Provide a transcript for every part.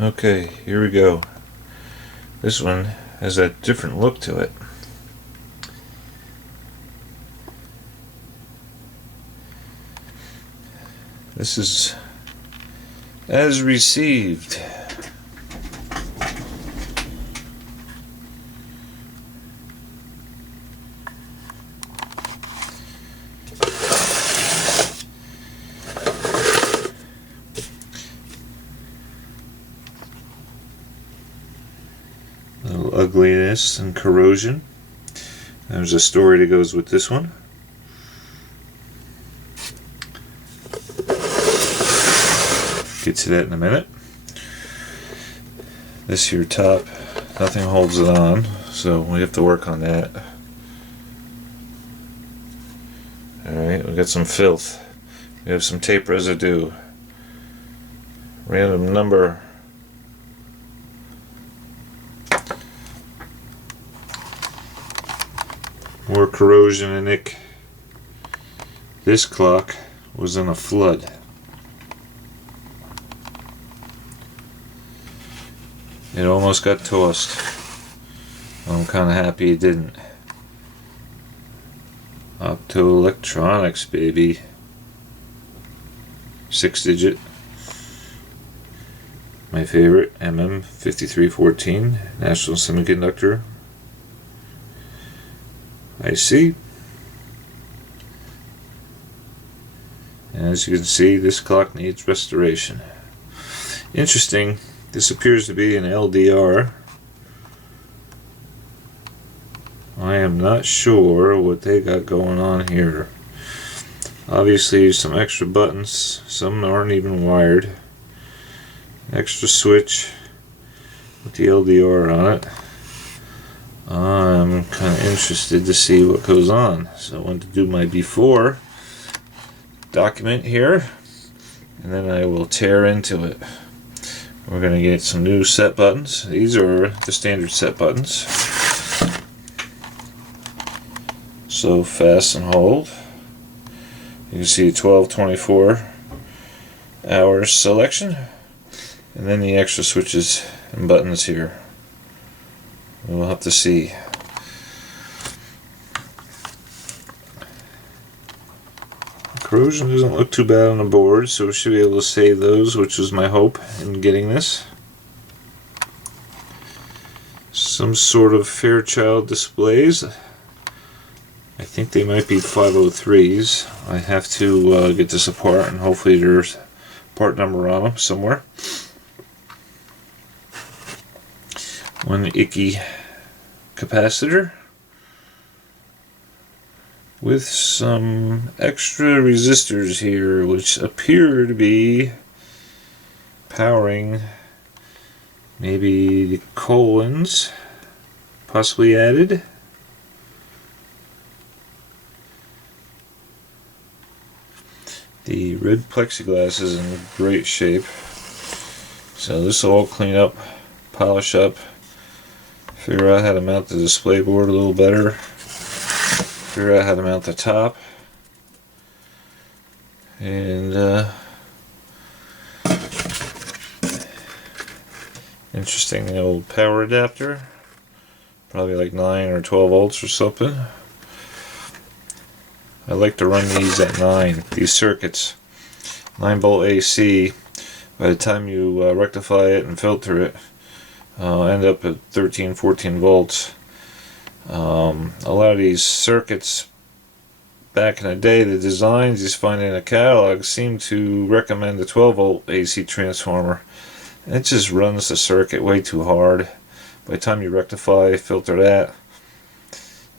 Okay, here we go. This one has a different look to it. This is as received. A little ugliness and corrosion. There's a story that goes with this one. Get to that in a minute. This here top, nothing holds it on, so we have to work on that. Alright, we got some filth. We have some tape residue. Random number. More corrosion and nick. This clock was in a flood. It almost got tossed. I'm kind of happy it didn't. Optoelectronics, baby. 6-digit. My favorite, MM5314, National Semiconductor IC. And as you can see, this clock needs restoration. Interesting, this appears to be an LDR. I am not sure what they got going on here. Obviously some extra buttons, some aren't even wired. Extra switch with the LDR on it. I'm kind of interested to see what goes on, so I want to do my before document here, and then I will tear into it. We're going to get some new set buttons. These are the standard set buttons. So fast and hold. You can see 12, 24 hours selection, and then the extra switches and buttons here. We'll have to see. Corrosion doesn't look too bad on the board, so we should be able to save those, which was my hope in getting this. Some sort of Fairchild displays. I think they might be 503s. I have to get this apart, and hopefully there's part number on them somewhere. One icky capacitor with some extra resistors here, which appear to be powering maybe the colons, possibly added. The red plexiglass is in great shape, so this will all clean up, polish up, figure out how to mount the display board a little better, figure out how to mount the top, and interesting old power adapter, probably like 9 or 12 volts or something. I like to run these at 9, these circuits. 9 volt AC. By the time you rectify it and filter it, end up at 13, 14 volts. A lot of these circuits back in the day, the designs you find in a catalog seem to recommend a 12 volt AC transformer. And it just runs the circuit way too hard. By the time you rectify, filter that,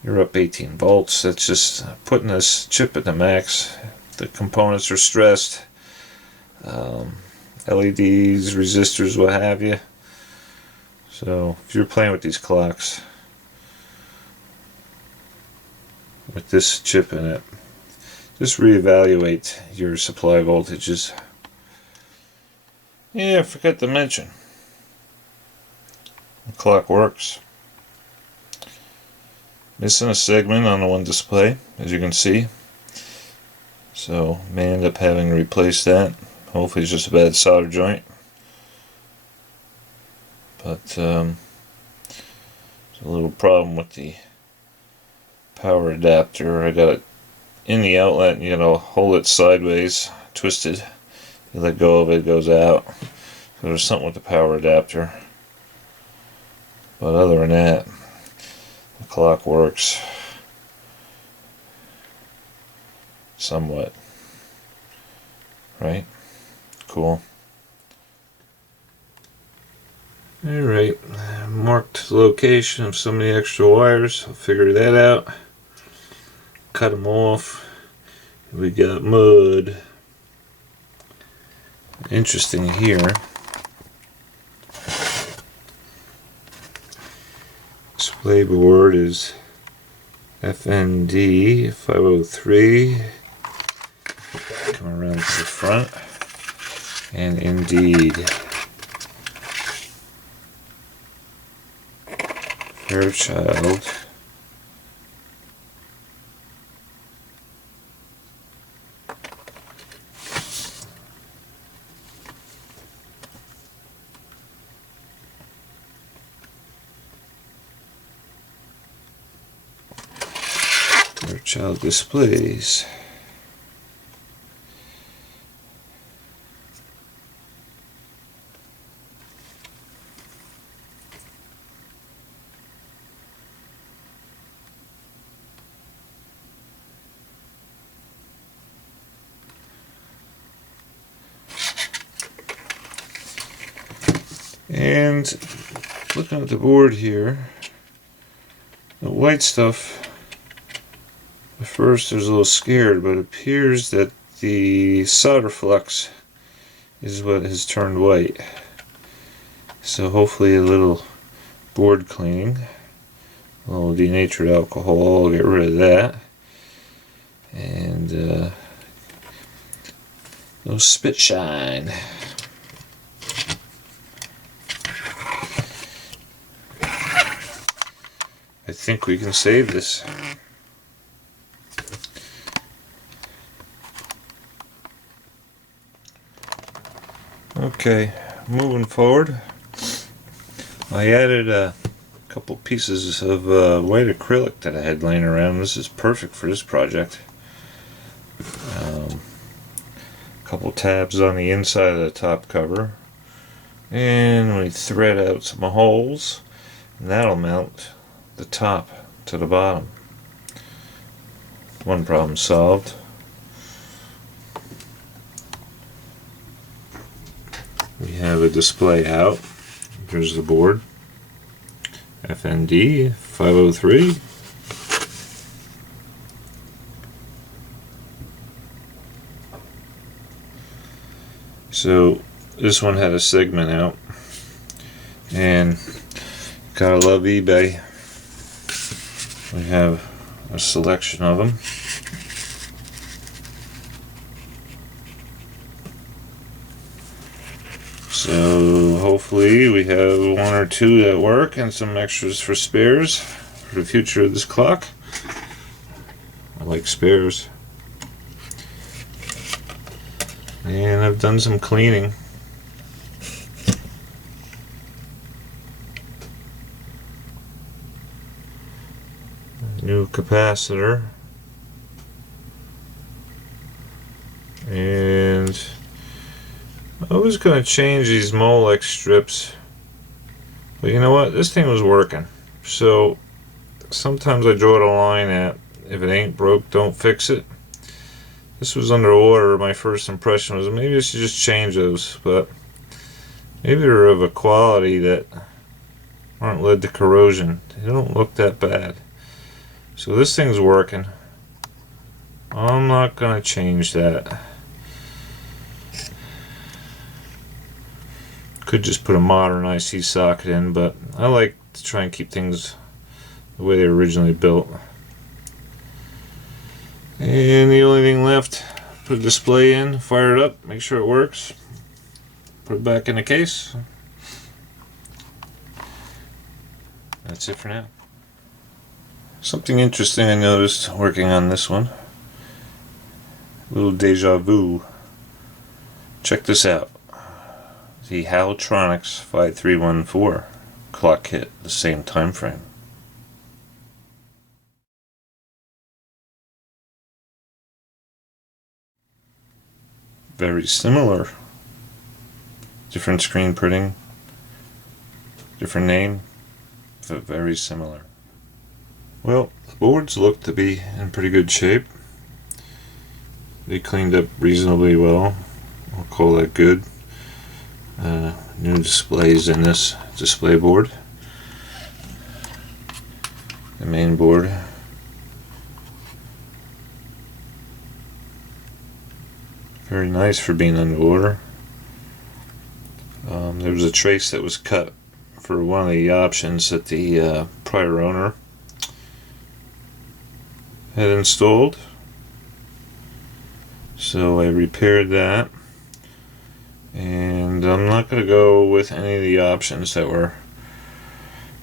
you're up 18 volts. That's just putting this chip at the max. The components are stressed. LEDs, resistors, what have you. So if you're playing with these clocks with this chip in it, just reevaluate your supply voltages. Yeah, I forgot to mention, the clock works. Missing a segment on the one display, as you can see, so may end up having to replace that. Hopefully it's just a bad solder joint. but there's a little problem with the power adapter. I got it in the outlet and you gotta hold it sideways, twisted. You let go of it, it goes out. So there's something with the power adapter. But other than that, the clock works somewhat. Right? Cool. Alright, marked the location of some of the extra wires. I'll figure that out. Cut them off. We got mud. Interesting here. Display board is FND 503. Come around to the front. And indeed, Fairchild. Fairchild displays. And looking at the board here, the white stuff, at first I was a little scared, but it appears that the solder flux is what has turned white. So hopefully a little board cleaning, a little denatured alcohol will get rid of that. And no spit shine. I think we can save this. Okay, moving forward, I added a couple pieces of white acrylic that I had laying around. This is perfect for this project. A couple tabs on the inside of the top cover, and we thread out some holes, and that'll mount the top to the bottom. One problem solved. We have a display out. Here's the board. FND 503. So this one had a segment out, and gotta love eBay. We have a selection of them. So hopefully we have one or two that work and some extras for spares for the future of this clock. I like spares. And I've done some cleaning. New capacitor. And I was going to change these Molex strips, but you know what, this thing was working. So sometimes I draw the line at, if it ain't broke, don't fix it. This was underwater. My first impression was maybe I should just change those, but maybe they're of a quality that aren't led to corrosion. They don't look that bad. So this thing's working. I'm not going to change that. Could just put a modern IC socket in, but I like to try and keep things the way they were originally built. And the only thing left, put a display in, fire it up, make sure it works, put it back in the case. That's it for now. Something interesting I noticed working on this one. A little deja vu. Check this out. The Optoelectronics 5314. clock hit the same time frame. Very similar. Different screen printing, different name, but very similar. Well, the boards look to be in pretty good shape. They cleaned up reasonably well. I'll call that good. New displays in this display board. The main board. Very nice for being underwater. There was a trace that was cut for one of the options that the prior owner had installed. So I repaired that. And I'm not going to go with any of the options that were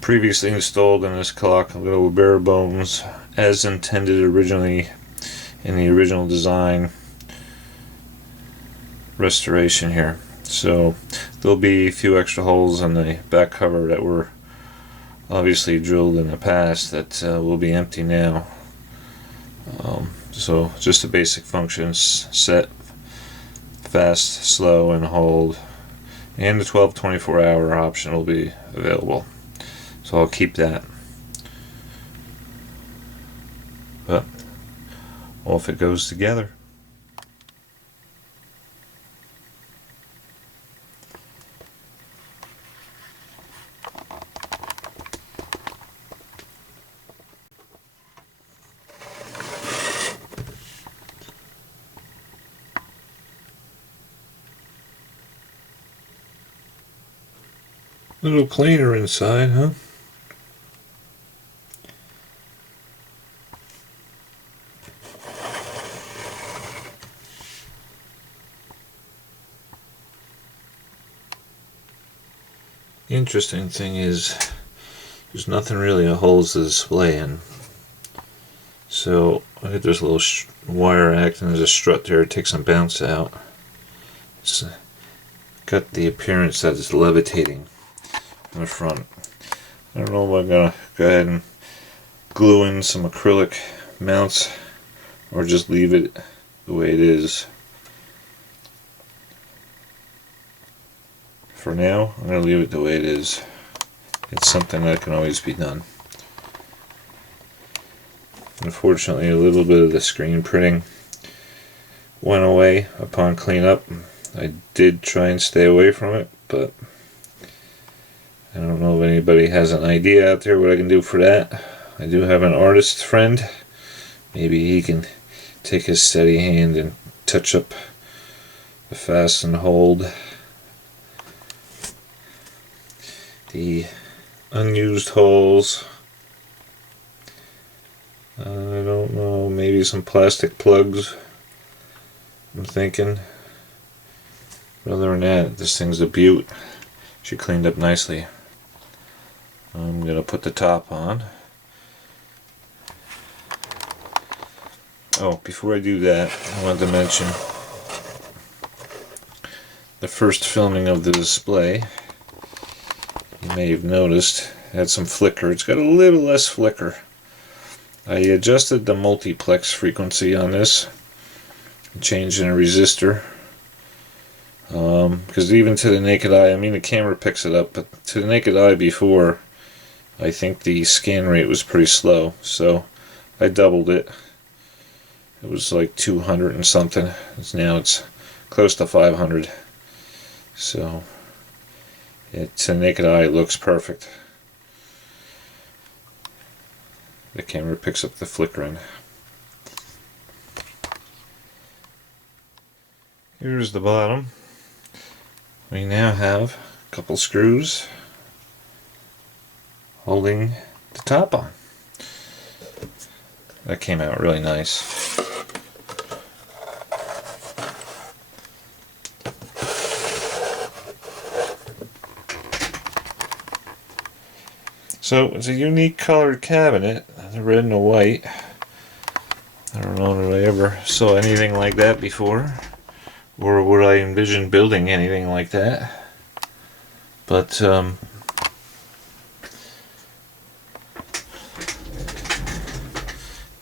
previously installed in this clock. I'm going to go bare bones as intended originally in the original design restoration here. So there'll be a few extra holes in the back cover that were obviously drilled in the past that will be empty now. So just the basic functions: set, fast, slow, and hold, and the 12-24 hour option will be available, so I'll keep that. But off it goes together. A little cleaner inside, huh? The interesting thing is there's nothing really that holds the display in. So I get this little wire acting as a strut there. It takes some bounce out. It's got the appearance that it's levitating in the front. I don't know if I'm gonna go ahead and glue in some acrylic mounts or just leave it the way it is. For now, I'm gonna leave it the way it is. It's something that can always be done. Unfortunately, a little bit of the screen printing went away upon cleanup. I did try and stay away from it, but I don't know if anybody has an idea out there what I can do for that. I do have an artist friend. Maybe he can take his steady hand and touch up the fast and hold. The unused holes. I don't know, maybe some plastic plugs, I'm thinking. But other than that, this thing's a beaut. She cleaned up nicely. I'm going to put the top on. Oh, before I do that, I wanted to mention the first filming of the display. You may have noticed it had some flicker. It's got a little less flicker. I adjusted the multiplex frequency on this, changed in a resistor. Because even to the naked eye, I mean the camera picks it up, but to the naked eye before, I think the scan rate was pretty slow, so I doubled it. It was like 200 and something. Now it's close to 500. So to the naked eye, it looks perfect. The camera picks up the flickering. Here's the bottom. We now have a couple screws holding the top on. That came out really nice. So it's a unique colored cabinet, the red and the white. I don't know if I ever saw anything like that before, or would I envision building anything like that. But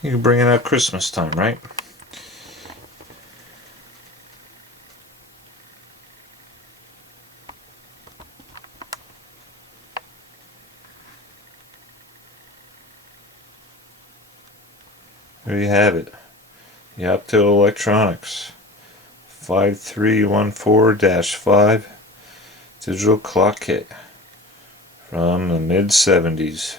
You can bring it out Christmas time, right? There you have it. The Optoelectronics 5314-5 digital clock kit from the mid-70s.